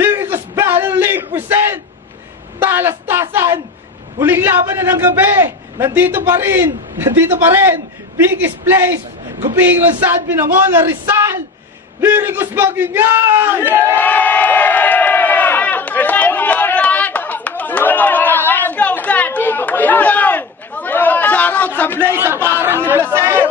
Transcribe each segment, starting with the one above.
Lyricus Battle League present Talastasan! Huling laban na ng gabi! Nandito pa rin! Biggest place! Guping ng San Binangonan, Rizal! Lyricus Magingay! Yeah! Let's go, Dad! Shoutout sa Blaze sa parang ni Blaser!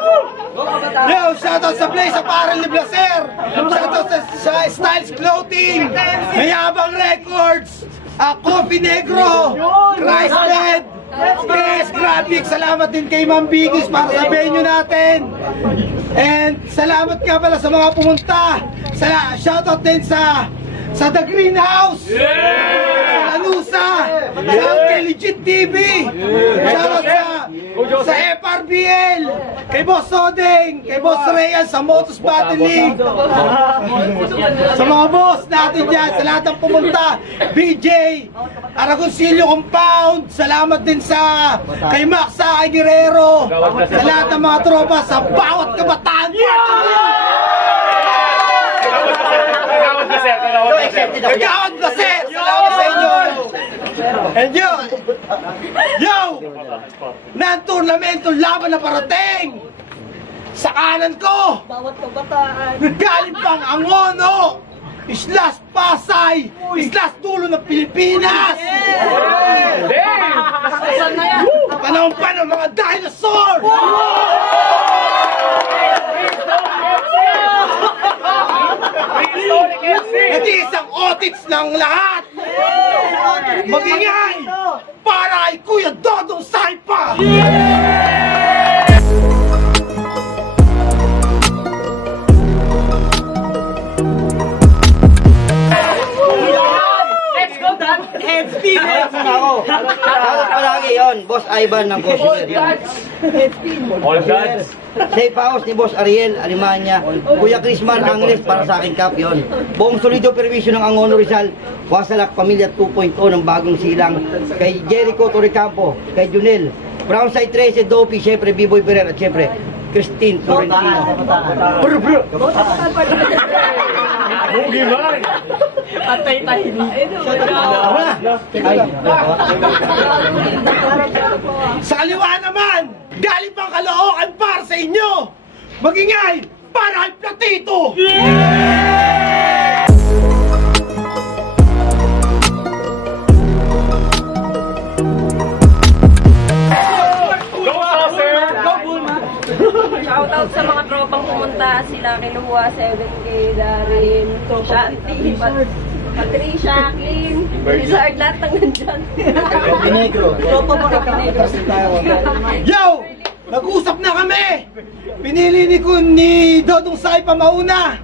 Yo, shoutout sa Blaze sa parang ni Blaser! Shoutout sa Styles Clothing! Mayabang Records! Coffee Negro! Christed! Yes, Graphics! Salamat din kay Ma'am Bigis para sa venue natin! And salamat nga pala sa mga pumunta! Shoutout din sa The Greenhouse! Anusa! Shoutout kay Legit TV! Shoutout sa FRBL! Kay Boss Sodeng! Kay Boss Real sa Motos Battle League! Sa mga boss natin dyan, sa lahat ng pumunta! BJ! Aragoncillo Compound! Salamat din kay Max sa kay Guerrero! Sa lahat ng mga tropa sa bawat kabataan! Kagawad Blaser! Salamat sa inyo! And yun! Yo! Nan-tournamento laban na parating! Sa kanan ko! Bawat kabataan! Galing pang Angono! Islas Pasay! Islas dulo ng Pilipinas! Saan na yan? Panahon pa ng mga dinosaur! Nag-iisang otits ng lahat! Magingay! Para kay Kuya Dodong Saipa! Let's go, Dad! Head speed! Shoutout palagi yun, Boss Ivan ng Cosmer. Head speed! All Dads! Safe house ni Boss Ariel, Alemanya. Kuya Chrisman Angles para sa akin cup yun. Buong solido perwisyo ng Angono Rizal. Wasalak Pamilya 2.0 ng bagong silang. Kay Jericho Torrecampo, kay Junel. Brownside 13, Dopey, syempre B-Boy Pereira, at syempre Christine Florentino. Mugi man! Patay tayo ni. Sa kaliwa naman, galing pang Caloocan para sa inyo! Magingay! Para kay Platito! Shoutout sa mga tropang pumunta, sila Kinuha, 7K, Darin, Shanti, Patricia, Kim, Lizard, lahat ng nandyan. Tropa mo na kami. Yo! Nag-usap na kami! Pinili ni Dodong Saipa mauna!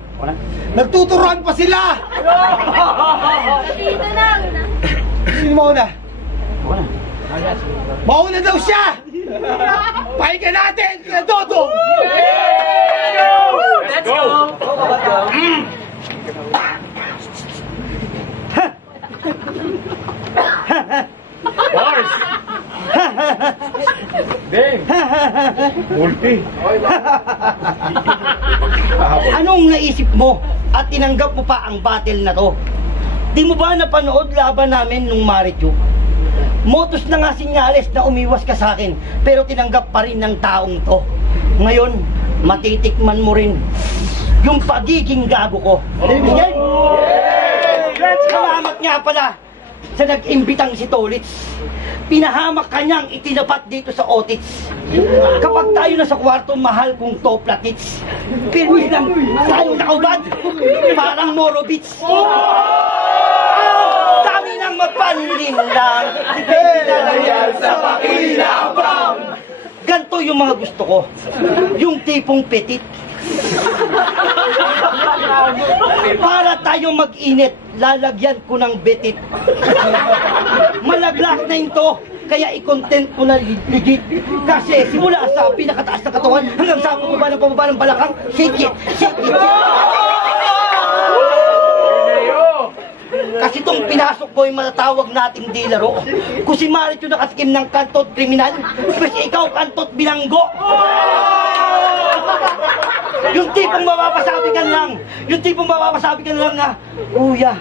Nagtuturuan pa sila! Dito lang! Sino mauna? Mauna daw siya! Pakinggan natin kina Dodong! Let's go! Bars! Dang! Multi! Anong naisip mo at tinanggap mo pa ang battle na to? Di mo ba napanood laban namin nung Marichu? Motos na nga sinyales na umiwas ka sa akin, pero tinanggap pa rin ng taong to. Ngayon, matitikman mo rin yung pagiging gago ko. Yan! Salamat nga pala sa nag-imbitang si Tolitz. Pinahamak kanyang itinapat dito sa Otits. Kapag tayo na sa kwarto, mahal kong toplatits. Pirmi lang tayo nakaubad, parang Morovitz. Dami nang magpanlin lang, pinalayan sa pakinabang. Ganto yung mga gusto ko, yung tipong petit. Para tayo mag-init, lalagyan ko ng betit. Malaglas na yun to, kaya i-content ko na legit. Kasi simula sa pinakataas na katawan hanggang sa pababa ng balakang, shake it, shake it. Kasi itong pinasok ko yung matatawag nating dilaro. Kung si Marichu nakatikim ng kantot kriminal, kasi ikaw kantot bilanggo. Yung tipong mapapasabi ka lang na, Kuya,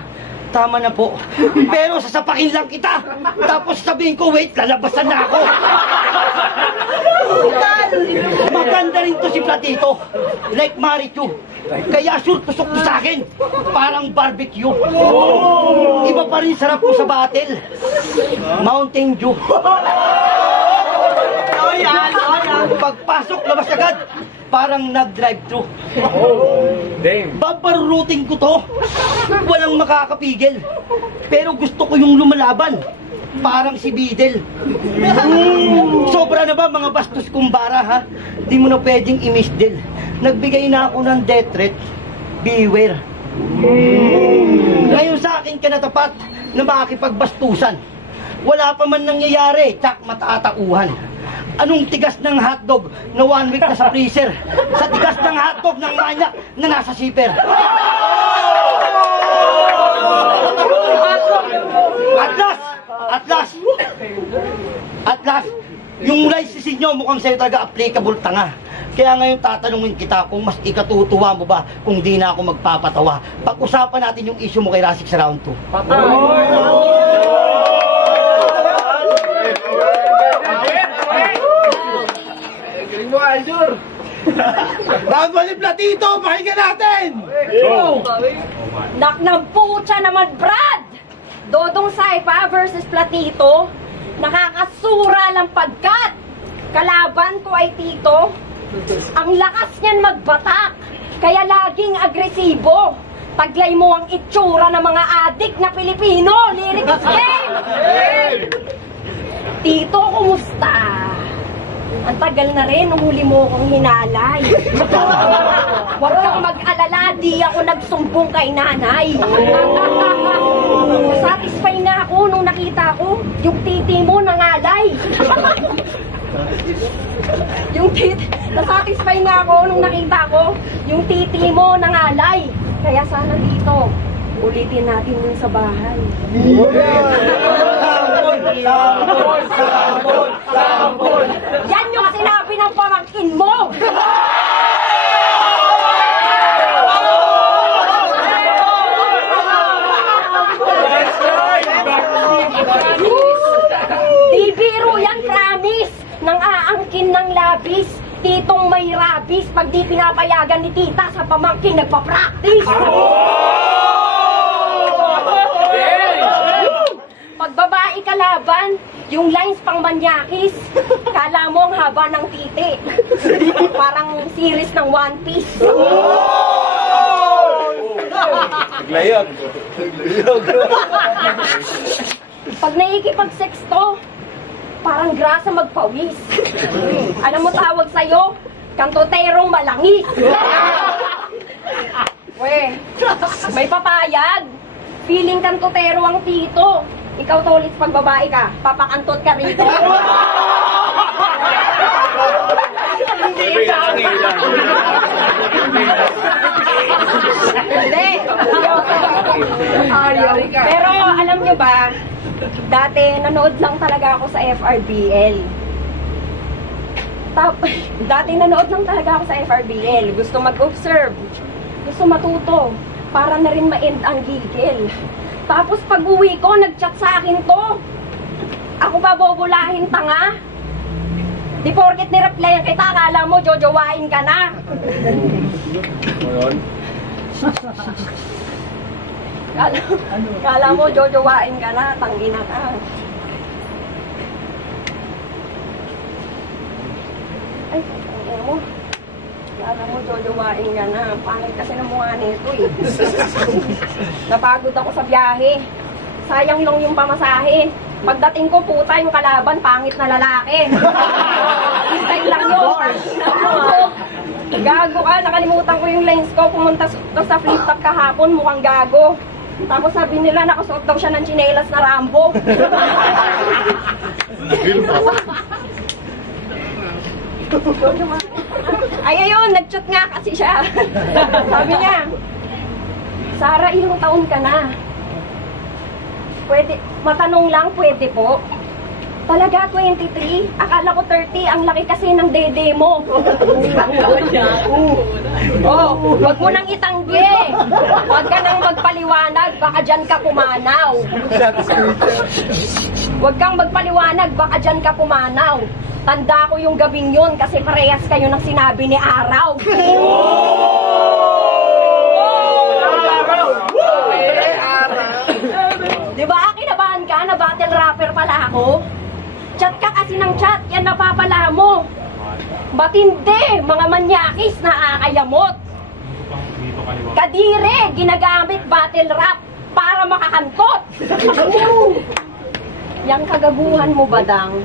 Tama na po. Pero sasapakin lang kita. Tapos sabihin ko, wait, lalabasan na ako. Maganda rin to si Platito. Like Marichu. Kaya sure tusok mo sa akin. Parang barbecue. Iba pa rin sarap ko sa battle. Mountain Dew. Pagpasok, labas agad. Parang nag-drive-thru. Damn. Babarurutin ko to. Walang makakapigil. Pero gusto ko yung lumalaban. Parang si Bidel. Sobra na ba mga bastos kumbara ha? Di mo na pwedeng i-misdel. Nagbigay na ako ng death threat. Beware. Ngayon sa akin ka natapat na makakipagbastusan. Wala pa man nangyayari, tsak matatauhan. Anong tigas ng hotdog na 1 week na sa freezer? Sa tigas ng hotdog ng manyak na nasa zipper. At last, yung license nyo mukhang sa'yo talaga applicable tanga. Kaya ngayon tatanungin kita kung mas ikatutuwa mo ba kung di na ako magpapatawa. Pag-usapan natin yung issue mo kay Rasik sa round 2. Round 1 ni Platito, pakinggan natin! Go! Nak ng putya naman, Brad! Dodong Saipa versus Platito. Nakakasura lang pagkat kalaban ko ay Tito. Ang lakas niyan magbatak, kaya laging agresibo. Taglay mo ang itsura ng mga adik na Pilipino. Lyrics game! Tito, kumusta? Ang tagal na rin, nung huli mo akong hinalay. Huwag kang mag-alala, di ako nagsumbong kay nanay. Satisfy na ako nung nakita ko yung titi mo nangalay. Nasatisfy na ako nung nakita ko yung titi mo nangalay. Kaya sana dito, ulitin natin yun sa bahay. Sambol! Yan yung sinabi ng pamangkin mo! Di biro yan, promise! Nang aangkin ng labis, titong may rabis, pag di pinapayagan ni tita sa pamangkin nagpa-practice! Pag babae kalaban, yung lines pang manyakis, kala mo ang haba ng titi. Parang series ng One Piece. Naglayag. Pag naikipag-sex to, parang grasa magpawis. Alam mo tawag sa'yo? Kantoterong malangis. We, may papayag. Feeling kantotero ang tito. Ikaw to ulit pag babae ka, papakantot ka rito. Hindi. Pero alam nyo ba, dati nanood lang talaga ako sa FRBL. Dati nanood lang talaga ako sa FRBL. Gusto mag-observe. Gusto matuto. Para na rin ma-end ang gigil. Tapos pag uwi ko, nag-chat sa akin to. Ako ba bobolahin tanga? Di porket ni-replyan kita, akala mo jojowain ka na. Kala mo jojowain ka na, tangina ka. Ay, tangina mo. Kala mo jojowain ka na. Pangit kasi ng mukha nito eh. Napagod ako sa biyahe. Sayang lang yung pamasahe. Pagdating ko, puta yung kalaban, pangit na lalaki. Style lang yun. Gago ka, nakalimutan ko yung lines ko. Pumunta sa flip-top kahapon, mukhang gago. Tapos sabi nila, nakasuot daw siya ng tsinelas na Rambo. Ay, ayun, nag-chat nga kasi siya. Sabi niya, Sarah, ilang taon ka na? Pwede, matanong lang, pwede po? Talaga, 23? Akala ko 30. Ang laki kasi ng dede mo. Oh, wag mo nang itanggi. Wag ka nang magpaliwanag. Baka dyan ka pumanaw. Wag kang magpaliwanag. Baka dyan ka pumanaw. Tanda ko yung gabing yun kasi parehas kayo ng sinabi ni Araw. Diba? Kinabahan ka na battle rapper pala ako? Chat ka kasi ng chat, yan napapala mo. Matindi, mga manyakis na akayamot. Kadire, ginagamit battle rap para makakantot. Yang kagaguhan mo, Badang,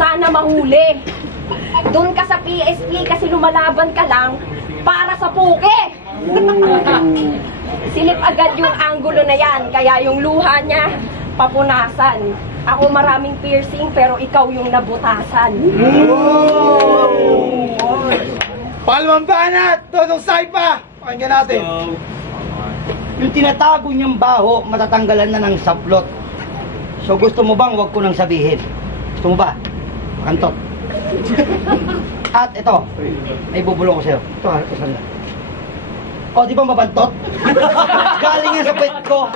sana mahuli. Doon ka sa PSP kasi lumalaban ka lang para sa puke. Silip agad yung anggulo na yan, kaya yung luha niya papunasan. Ako maraming piercing pero ikaw yung nabutasan. Palmang banat! Dodong Saipa! Pakinggan natin. Yung tinatago niyang baho, matatanggalan na ng saplot. So gusto mo bang wag ko nang sabihin? Gusto mo ba? Kantot. At ito, may bubulong ko sa'yo. Ito ha, ito sa'yo. O, di ba mabantot? Galing yan sa pet ko.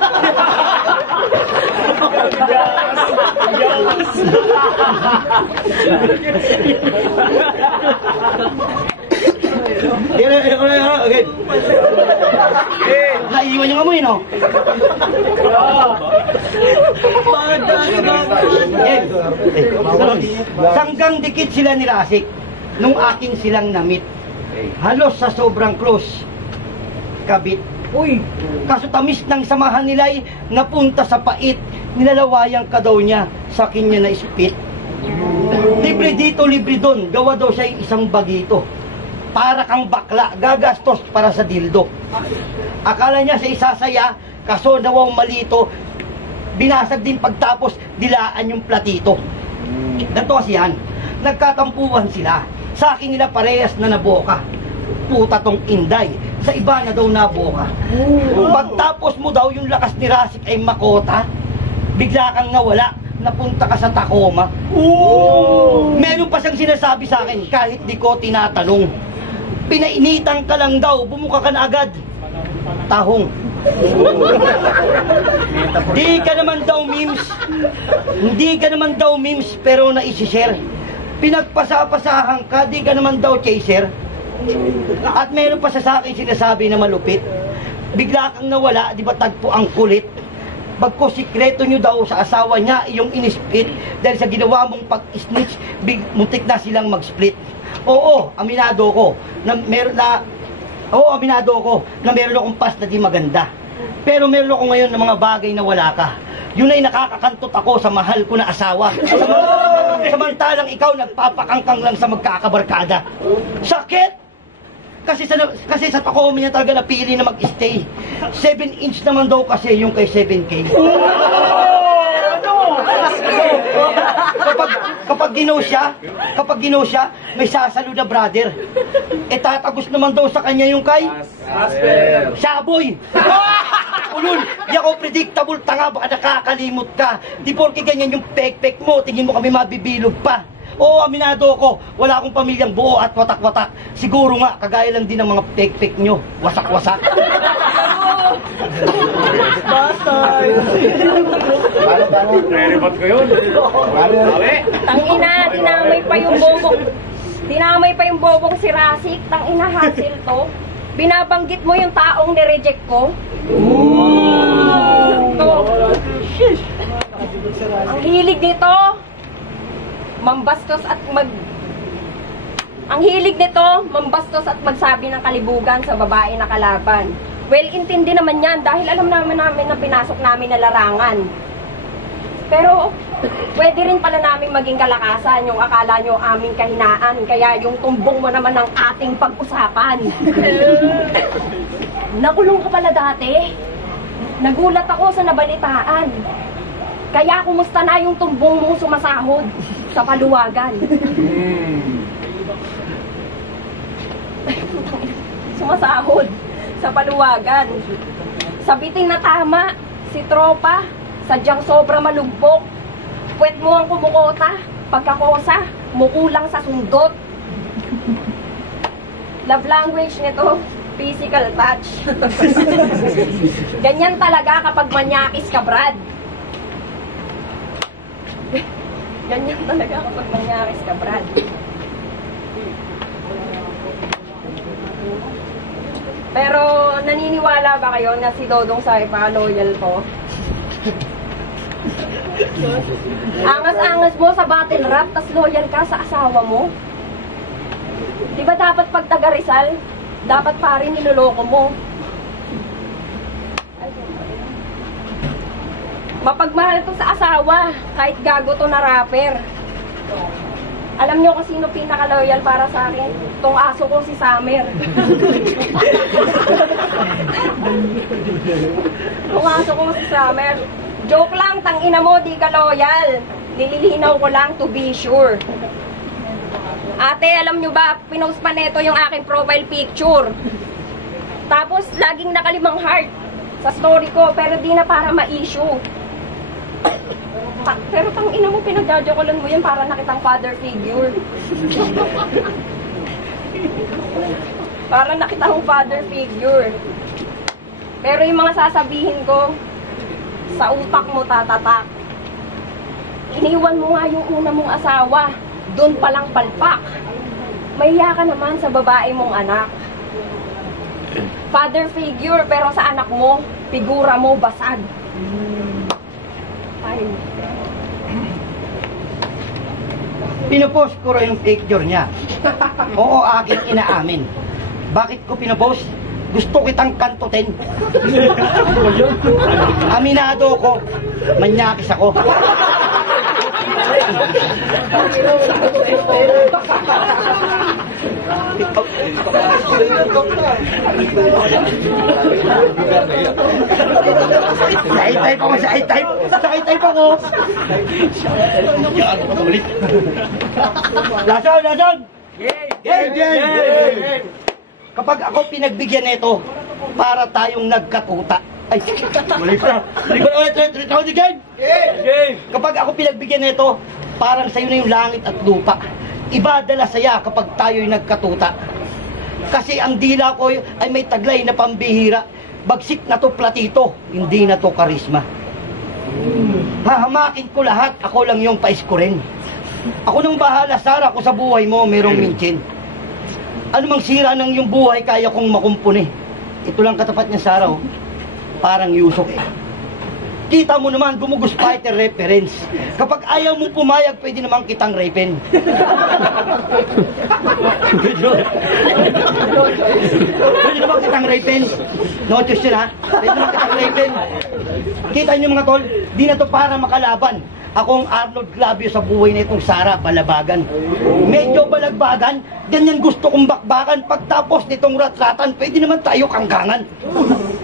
Okay. Naiiwan yung amoy, no? Sanggang dikit sila ni Rasik nung akin silang namit. Halos sa sobrang close. Kabit. Uy, kaso tamis ng samahan nila'y napunta sa pait. Nilalawayang ka daw niya, sa akin niya na ispit. Libre dito, libre doon. Gawa daw siya isang bagito. Para kang bakla, gagastos para sa dildo. Akala niya sa isasaya, kaso nawang malito. Binasag din pagtapos, dilaan yung platito. Ganito kasi yan, nagkatampuhan sila. Sa akin nila parehas na naboka. Puta tong Inday, sa iba na daw naboka. Pagtapos mo daw yung lakas ni Rasik ay makota, bigla kang nawala, napunta ka sa Tacoma. Meron pa siyang sinasabi sa akin kahit di ko tinatanong. Pinainitan ka lang daw, bumuka ka na agad. Tahong. Di ka naman daw memes. Hindi ka naman daw memes pero naisishare. Pinagpasa-pasahan ka, di ka naman daw chaser. At meron pa sa akin sinasabi na malupit. Bigla kang nawala, di ba tagpo ang kulit? Bagko sikreto nyo daw sa asawa niya iyong inispit. Dahil sa ginawa mong pag-snitch, muntik na silang mag-split. Oo, aminado ko na meron akong past na di maganda. Pero meron ako ngayon ng mga bagay na wala ka. Yun ay nakakakantot ako sa mahal ko na asawa. Samantalang ikaw nagpapakangkang lang sa magkakabarkada. Sakit! Kasi sa Tacoma niya talaga napili na mag-stay. 7-inch naman daw kasi yung kay 7K. Kapag ginaw siya, may sasalo na brother. E tatagos naman daw sa kanya yung kay Shaboy. Ulul, di ako predictable, tanga, baka nakakalimot ka. Di porke ganyan yung pek-pek mo, tingin mo kami mabibilog pa. Oo, aminado ko, wala akong pamilyang buo at watak-watak. Siguro nga, kagaya lang din ng mga pek-pek nyo, wasak-wasak. Re-rebot ko yun. Tangina, dinamay pa yung bobong si Rasik. Tangina, hassle to. Binabanggit mo yung taong nireject ko. Ang hilig nito, mambastos at magsabi ng kalibugan sa babae na kalaban. Well, intindi naman yan dahil alam namin na pinasok namin na larangan. Pero, pwede rin pala namin maging kalakasan yung akala nyo aming kahinaan. Kaya yung tumbong mo naman ng ating pag-usapan. Nakulong ka pala dati. Nagulat ako sa nabalitaan. Kaya kumusta na yung tumbong mong sumasahod sa paluwagan? Sumasahod sa paluwagan. Sa biting na tama, si tropa, sadyang sobra malugpok. Puwet mo ang kumukota, pagkakosa, mukulang sa sundot. Love language nito, physical touch. Ganyan talaga kapag manyakis ka, Brad. Ganyan talaga kapag manyakis ka, Brad. Pero naniniwala ba kayo na si Dodong Saipa loyal to? Angas-angas mo sa battle rap, tas loyal ka sa asawa mo? Di ba dapat pag taga Rizal, dapat pa rin niloloko mo? Mapagmahal to sa asawa, kahit gago to na rapper. Alam nyo kung sino pinaka-loyal para sa akin? Tong aso ko si Summer. Tong aso ko si Summer. Joke lang, tangina mo, di ka loyal. Nililinaw ko lang to be sure. Ate, alam nyo ba, pinost pa neto yung aking profile picture. Tapos, laging nakalimang heart sa story ko, pero di na para ma-issue. Pero tangina mo, pinagjajokolan mo yan para nakitang father figure. Para nakitang father figure. Pero yung mga sasabihin ko, sa utak mo tatatak. Iniwan mo nga yung una mong asawa, doon palang palpak. Mahiya ka naman sa babae mong anak. Father figure, pero sa anak mo, figura mo basag. Ay. Pinopost ko rin yung picture niya. Oo, aking inaamin. Bakit ko pinopost? Gusto kitang kantutin. Aminado ko, manyakis ako. Sa-i-type ako, sa-i-type. Sa-i-type ako. Lason, lason! Game, game! Kapag ako pinagbigyan nito, para tayong nagkatuta. Ay, mali pa. Ulit, game! Kapag ako pinagbigyan nito, parang sa'yo na yung langit at lupa. Iba dala saya kapag tayo'y nagkatuta. Kasi ang dila ko ay may taglay na pambihira. Bagsik na to platito, hindi na to karisma. Hahamakin ko lahat, ako lang yung paiskurin. Ako nang bahala, Sara, kung sa buhay mo merong minchin. Ano mang sira ng yung buhay, kaya kong makumpuni. Ito lang katapat niya, Sara, oh. Parang Yusok eh. Kita mo naman, gumugus fighter reference. Kapag ayaw mong pumayag, pwede naman kitang rapen. Pwede naman kitang rapen. No choice yun, ha? Pwede naman kitang rapen. Kita nyo mga tol, di na to para makalaban. Akong Arnold Clavio sa buhay na itong Sara Balabagan. Medyo balagbagan, ganyan gusto kong bakbakan. Pagtapos nitong ratratan, pwede naman tayo kanggangan.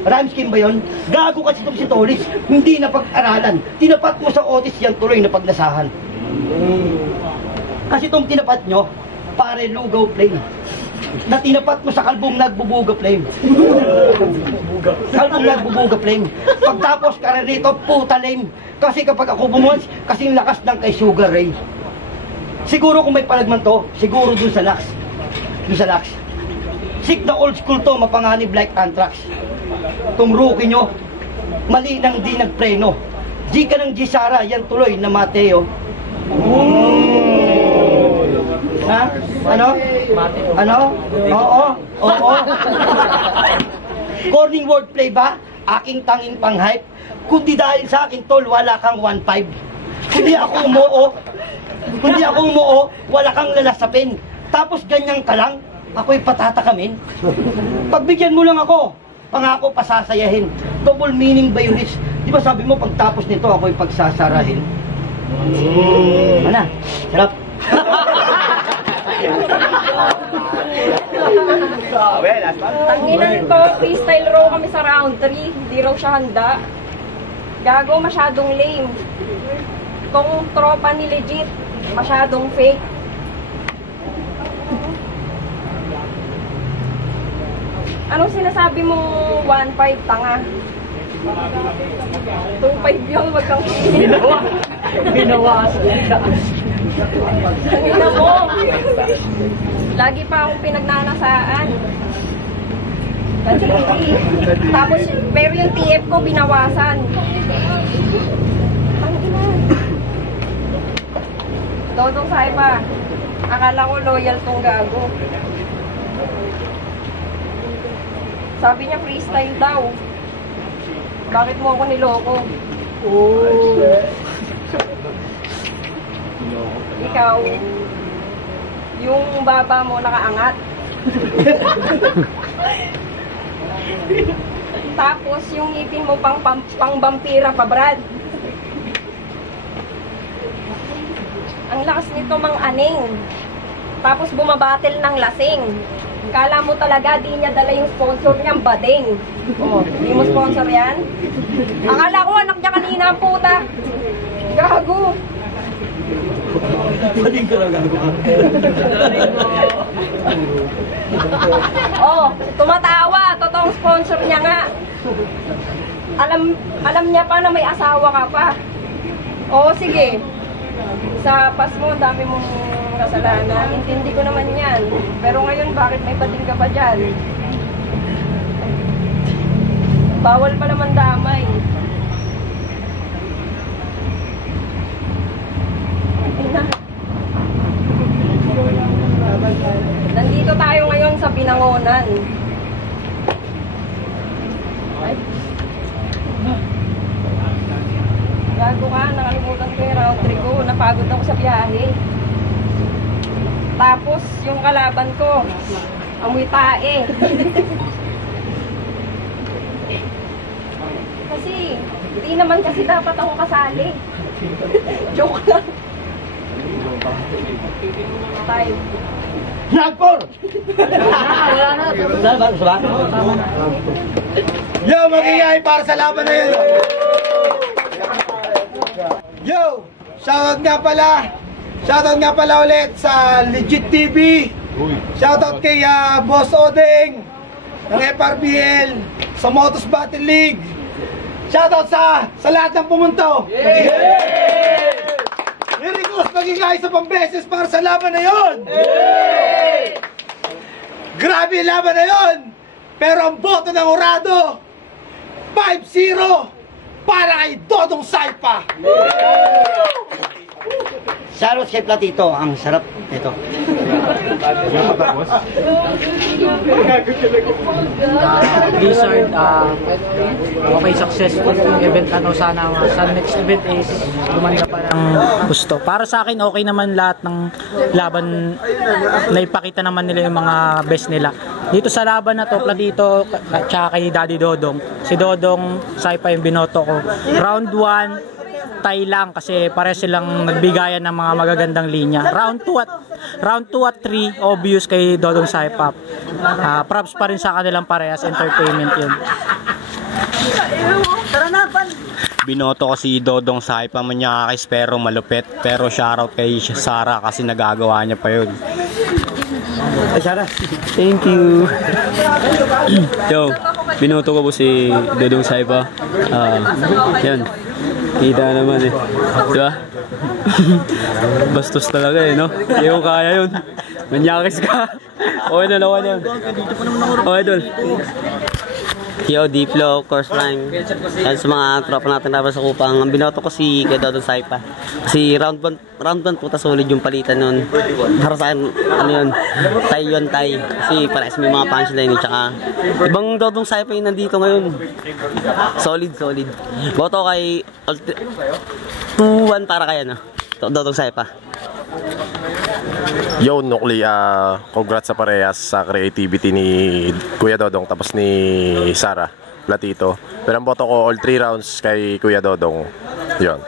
Rhyme scheme ba yun? Gago kasi itong si Tolis, hindi na pag-aralan. Tinapat mo sa Otis, yan tuloy na pagnasahan. Kasi itong tinapat nyo, pare lugaw flame. Na tinapat mo sa kalbong nagbubuga flame. Kalbong nagbubuga flame. Pagtapos ka rin rito, puta lame. Kasi kapag ako bumuhans, kasing lakas ng kay Sugar Ray. Siguro kung may palagman to, siguro dun sa Lax. Dun sa Lax. Sick na old school to, mapanganib like Anthrax. Itong rookie nyo, mali nang di nagpreno. G ka ng G Sara, yan tuloy na Mateo. Ha? Ano? Ano? Oo. Oo. Corning wordplay ba? Aking tanging pang-hype. Kundi dahil sa akin, tol, wala kang 1.5. Kundi ako umuo, wala kang lalasapin. Tapos ganyan ka lang, ako'y patatakamin. Pagbigyan mo lang ako, pangako pasasayahin. Double meaning ba yun? Di ba sabi mo, pagtapos nito, ako'y pagsasarahin? Ano? Sarap. Tanginan ko, freestyle raw kami sa round 3. Hindi raw siya handa. Gago, masyadong lame. Itong tropa ni legit, masyadong fake. Anong sinasabi mong 1.5 tanga? 2.5 yun, wag kang Binawasan. Ina mo. Lagi pa akong pinagnanasaan. Kasi hindi. Tapos, pero yung TF ko binawasan. Ang ina. Dodong sabi pa. Akala ko loyal tong gago. Sabi niya freestyle daw. Bakit mo ako niloko? Ikaw, yung baba mo nakaangat. Tapos yung ngipin mo pang vampira pa, Brad. Ang lakas nito mang aning. Tapos bumabatil ng lasing. Kala mo talaga di niya dala yung sponsor niyang bading. Oh, di mo sponsor yan? Akala ko anak niya kanina ang puta. Gago. Baling ka lang gago ka. Oh, tumatawa. Totoong sponsor niya nga. Alam niya pa na may asawa ka pa. Oh, sige. Sa pas mo, dami mong kasalanan. Intindi ko naman yan. Pero ngayon, bakit may bading ka pa dyan? Bawal pa naman damay. Nandito tayo ngayon sa Binangonan. Ay. Gago ka, nakalimutan ko yung round 3 ko. Napagod ako sa biyahe. Tapos, yung kalaban ko, amoy tae. Kasi, hindi naman kasi dapat ako kasali. Joke lang. Tayo. Nagpor! Wala na. Wala ba? Yo, magigay para sa laban na yun. Yo, shoutout nga pala ulit sa Legit TV. Shoutout kay Boss Odeng ng FRBL sa Motos Battle League. Shoutout sa lahat ng pumunta. I-request magigay sa pambeses para sa laban na yun. Grabe yung laban na yun. Pero ang boto ng Urado 5-0 para kay Dodong Saipa. Shoutout kay Platito, ang sarap nito. Blizzard, okay, successful yung event. Sana sa next event is lumani ka pa ng gusto. Para sa akin, okay naman lahat ng laban. Naipakita naman nila yung mga best nila. Dito sa laban na to, Platito at kay Daddy Dodong. Si Dodong, Saipa yung binoto ko. Round 1, tie lang kasi pare silang nagbigayan ng mga magagandang linya. Round 2 at 3 obvious kay Dodong Saipa. Props pa rin sa kanilang parehas, entertainment yun. Binoto ko si Dodong Saipa, manyakis pero malupit. Pero shoutout kay Sara kasi nagagawa niya pa yun. Ay, Sarah. Thank you. Yo, binoto ko po si Dodong Saipa. Yan. Kita naman eh. Diba? Bastos talaga eh, no? Hindi ko kaya yun. Manyakis ka. Okay na, lawan yun. Okay, Dol. Yo, Diplo, Course Prime. Yan sa mga tropa natin na sa kupang. Ang binoto ko si Dodong Saipa. Kasi round 1 puta solid yung palitan nun. Para sa akin, ano yun, tie. Kasi parehas may mga punchline. Tsaka, ibang Dodong Saipa yung nandito ngayon. Solid. Boto kay 2-1 para kaya, no? Dodong Saipa. Yo, Nukli, congrats sa parehas sa creativity ni Kuya Dodong tapos ni Sara Platito. Pero ang boto ko all 3 rounds kay Kuya Dodong. Yon.